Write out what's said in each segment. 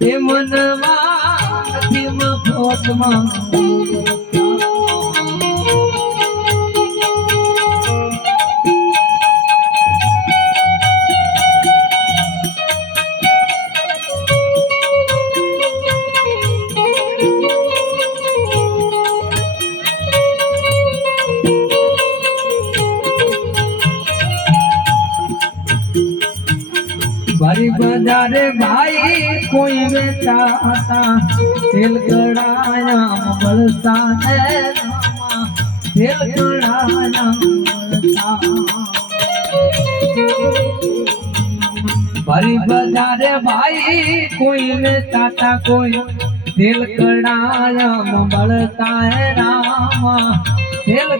એ મનમાં નથી મફતમાં ભરી બજારે ભાઈ કોઈ વેચા હતા. તેલ કડાયા બળતા ને રામા તેલ કડાયા બળતા ભરી બજારે ભાઈ કોઈ વેચા હતા કોઈ તેલ કડાયા બળતા હે રામા તેલ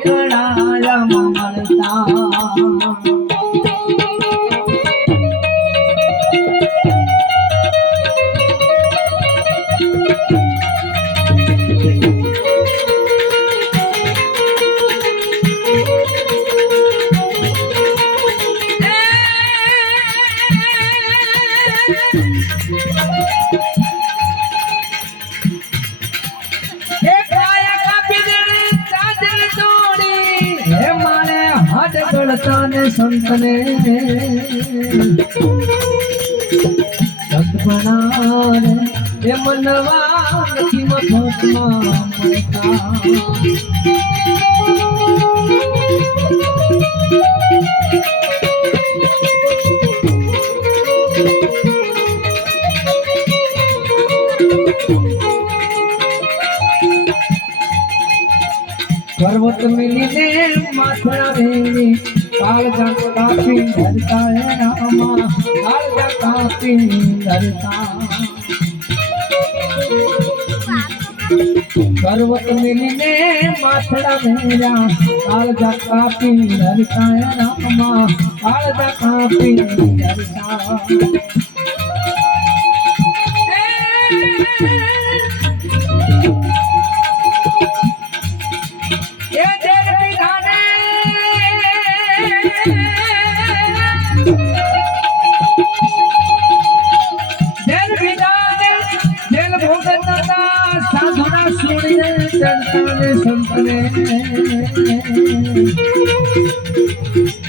ગળતા ને સંતને. સંત બનારે એ મનવા નથી મફતમાં મળતા. मोत मिली माथा वेली काल जा काफी धरता है रामा। काल जा काफी धरता। पर्वत मिली ने माथड़ा मेरा। काल जा काफी धरता है रामा। काल जा काफी धरता।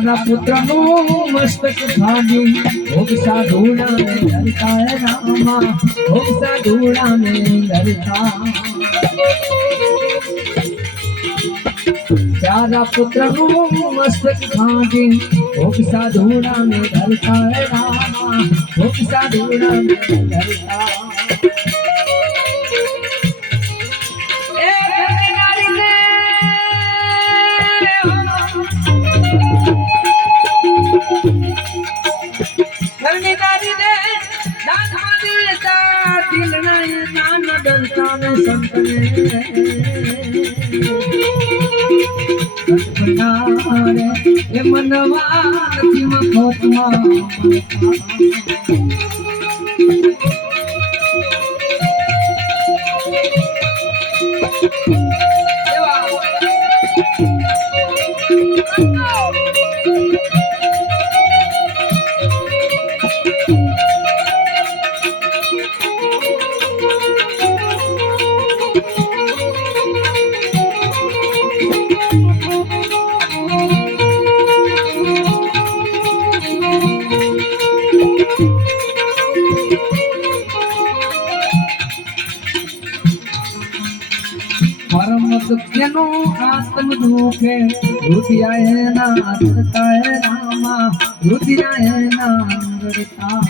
ત્યાંના પુત્રનું મસ્તક ભાગી ભોગ સાધુડા ને ધરતા હે રામા ભોગ સાધુડા ને ધરતા ત્યાંના પુત્રનું મસ્તક ભાગી ભોગ સાધુડા ને ધરતા હે રામા ભોગ સાધુડા ને દેતા દિલના એ દાન ને સંતને એ મનવા નથી મફતમાં. જેનું આત્મ દુખે? રુદિયા એના રડતા હે રામા રુદિયા એના રડતા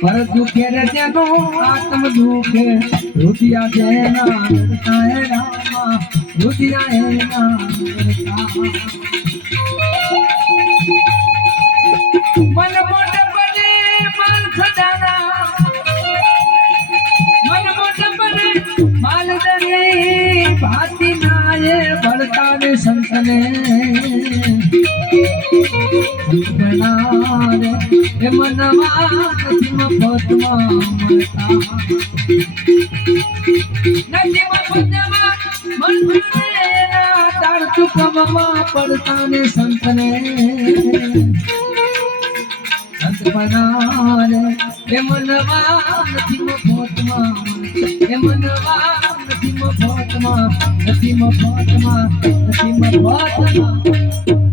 પર દુખે રે જેનું આત્મ દુખે? રુદિયા જેના રડતા હે રામા રુદિયા એના રડતા ને સંતને સંતનારે એ મનવા નથી મફતમાં મળતા નથી મફતમાં ને સંત બનારે એ મનવા નથી મફતમાં એ મનવા નથી મફતમાં નથી મફતમાં નથી મફતમાં